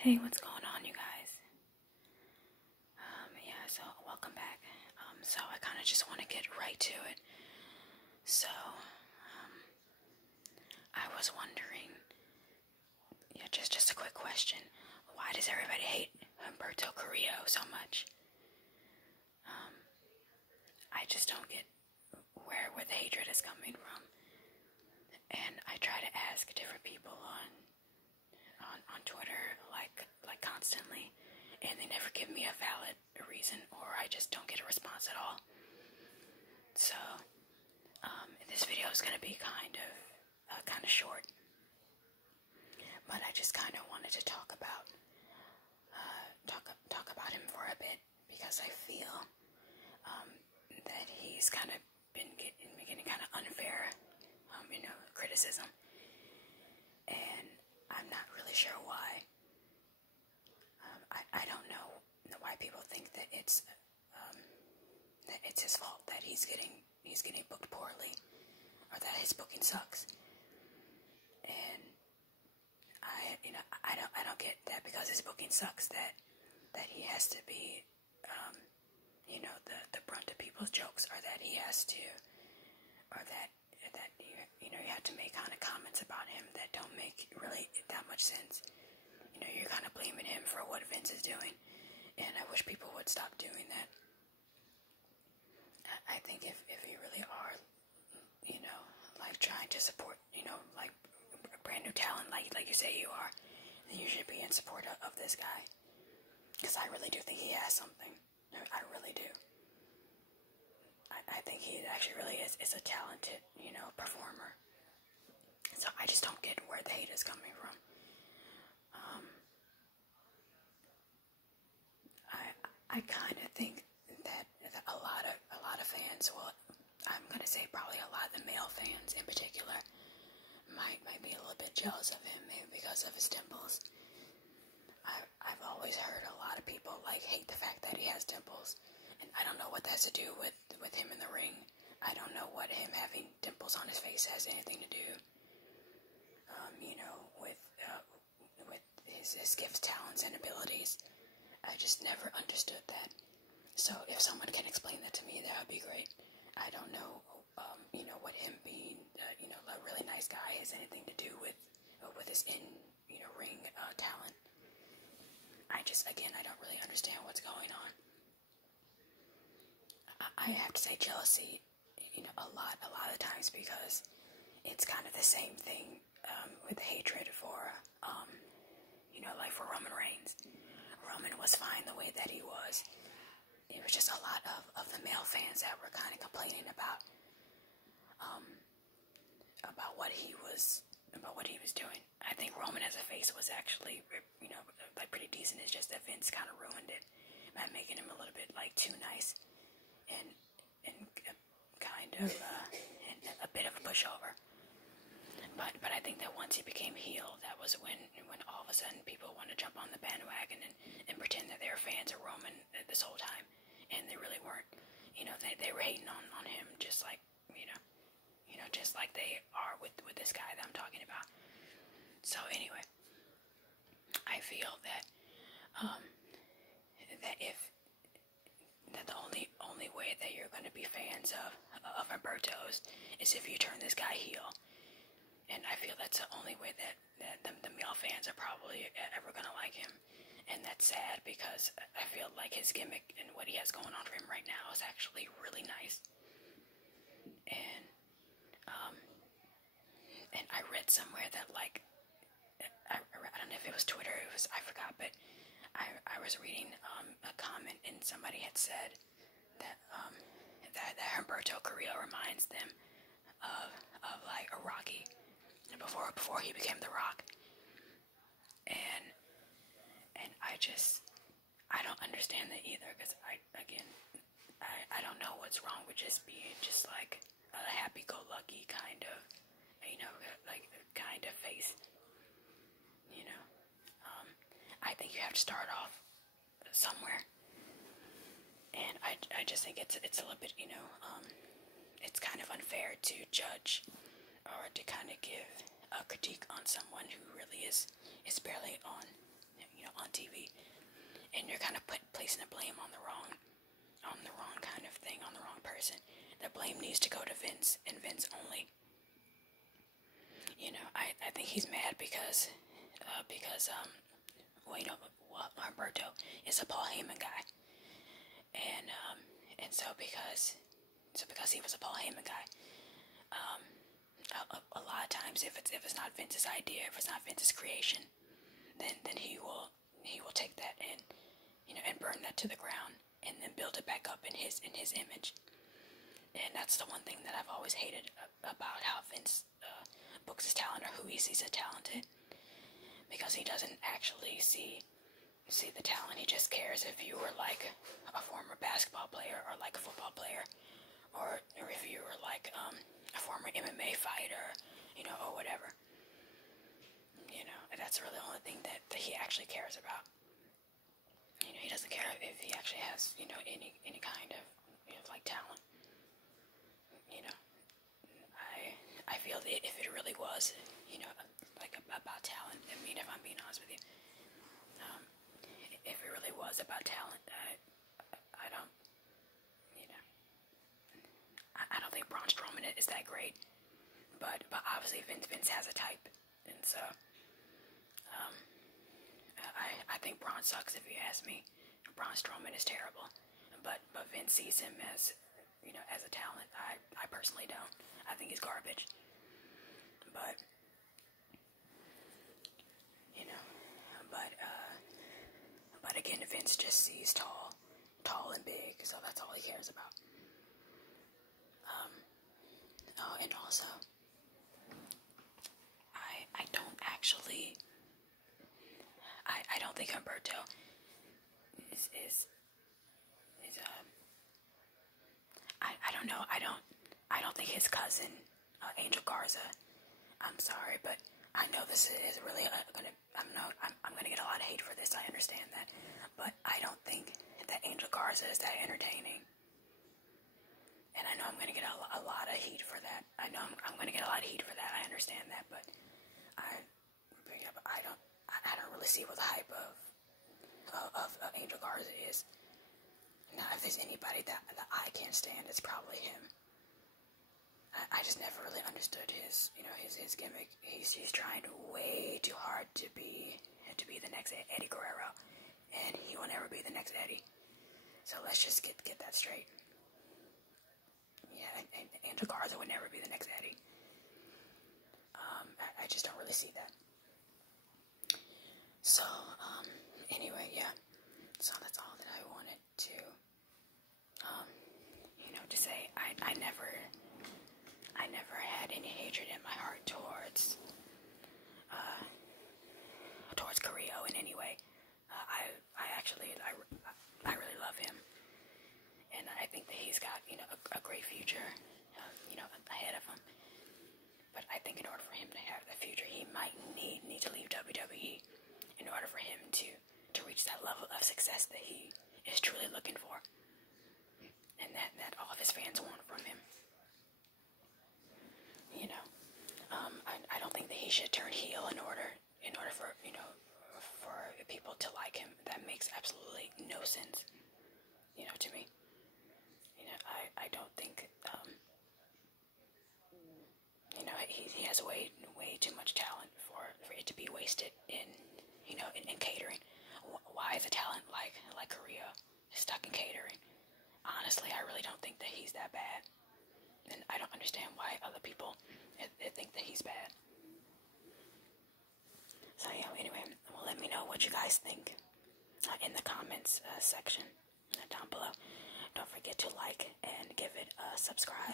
Hey, what's going on, you guys? So welcome back. So I kind of just want to get right to it. So, I was wondering, just a quick question. Why does everybody hate Humberto Carrillo so much? I just don't get where the hatred is coming from. And I try to ask different people on Twitter, like constantly, and they never give me a valid reason, or I just don't get a response at all. So, this video is going to be kind of short, but I just kind of wanted to talk about him for a bit, because I feel that he's kind of been getting kind of unfair, criticism, and I'm not really sure why. I don't know why people think that it's his fault that he's getting booked poorly, or that his booking sucks. And I don't get that because his booking sucks that he has to be the brunt of people's jokes, or that he has to, or that you have to make kind of comments about him that don't make really that much sense. You're kind of blaming him for what Vince is doing, and I wish people would stop doing that. I think if you really are, trying to support, brand new talent, like you say you are, then you should be in support of this guy, because I really do think he has something. I really do. I think he actually really is a talented, performer. So I just don't get where the hate is coming from. I kind of think that a lot of fans, well, I'm gonna say probably a lot of the male fans in particular, might be a little bit jealous of him, maybe because of his dimples. I've always heard a lot of people hate the fact that he has dimples, and I don't know what that has to do with him in the ring. I don't know what him having dimples on his face has anything to do, with his gifts, talents, and abilities. I just never understood that. So if someone can explain that to me, that would be great. I don't know, what him being, a really nice guy has anything to do with his ring talent. I don't really understand what's going on. I have to say jealousy, a lot of times, because it's kind of the same thing with the hatred for, for Roman Reigns. Roman was fine the way that he was. It was just a lot of the male fans that were kind of complaining about what he was doing. I think Roman as a face was actually, pretty decent. It's just that Vince kind of ruined it by making him a little bit too nice and kind of and a bit of a pushover. But I think that once he became heel, that was when all of a sudden people wanted to jump on the bandwagon and pretend that they were fans of Roman this whole time, and they really weren't. They were hating on him, just like just like they are with this guy that I'm talking about. So anyway, I feel that that the only way that you're going to be fans of Humberto's is if you turn this guy heel. And I feel that's the only way that the male fans are probably ever going to like him. And that's sad, because I feel like his gimmick and what he has going on for him right now is actually really nice. And I read somewhere that I don't know if it was Twitter, I forgot, but I was reading a comment, and somebody had said that that Humberto Carrillo reminds them of a Rocky before he became The Rock. And I don't understand that either, because I don't know what's wrong with just being just a happy-go-lucky kind of face. I think you have to start off somewhere, and I just think it's a little bit it's kind of unfair to judge, or to kind of give a critique on someone who really is barely on on TV, and you're kind of placing the blame on the wrong kind of thing, on the wrong person. The blame needs to go to Vince and Vince only. I think he's mad because Humberto is a Paul Heyman guy, and so because he was a Paul Heyman guy, a lot of times if it's not Vince's idea, if it's not Vince's creation, then he will take that and and burn that to the ground and then build it back up in his image. And that's the one thing that I've always hated about how Vince books his talent, or who he sees as talented, because he doesn't actually see the talent. He just cares if you were like a former basketball player or like a football player, or if you were like a former MMA fighter, or whatever. That's really the only thing that he actually cares about. He doesn't care if he actually has any kind of like talent. I feel that if it really was like about talent, I mean, if I'm being honest with you, if it really was about talent, I don't I don't think Braun Strowman is that great, but obviously Vince has a type, and so I think Braun sucks, if you ask me. Braun Strowman is terrible, but Vince sees him as as a talent. I personally don't. I think he's garbage, but but again, Vince just sees tall and big, so that's all he cares about. Oh, and also, I don't actually, I don't think Humberto is I don't know, I don't think his cousin, Angel Garza, I'm sorry, but I know this is really I'm gonna get a lot of hate for this, I understand that, but I don't think that Angel Garza is that entertaining. And I know I'm going to get a lot of heat for that. I know I'm going to get a lot of heat for that. I understand that, but I don't really see what the hype of Angel Garza is. Now, if there's anybody that I can't stand, it's probably him. I just never really understood his gimmick. He's trying way too hard to be the next Eddie Guerrero, and he will never be the next Eddie. So let's just get that straight. Yeah, and Angel Garza would never be the next Eddie. I just don't really see that. So, anyway, yeah. So that's all that I wanted to, to say. I never had any hatred in my heart towards Carrillo in any way. I really love him. And I think that he's got, a great future, ahead of him. But I think in order for him to have that future, he might need to leave WWE in order for him to reach that level of success that he is truly looking for, and that all of his fans want from him. I don't think that he should turn heel in order for for people to like him. That makes absolutely no sense, to me. I don't think, he has way too much talent for it to be wasted in catering. Why is a talent like Carrillo stuck in catering? Honestly, I really don't think that he's that bad, and I don't understand why other people think that he's bad. So yeah, anyway, well, let me know what you guys think in the comments section down below. Don't forget to like and give it a subscribe.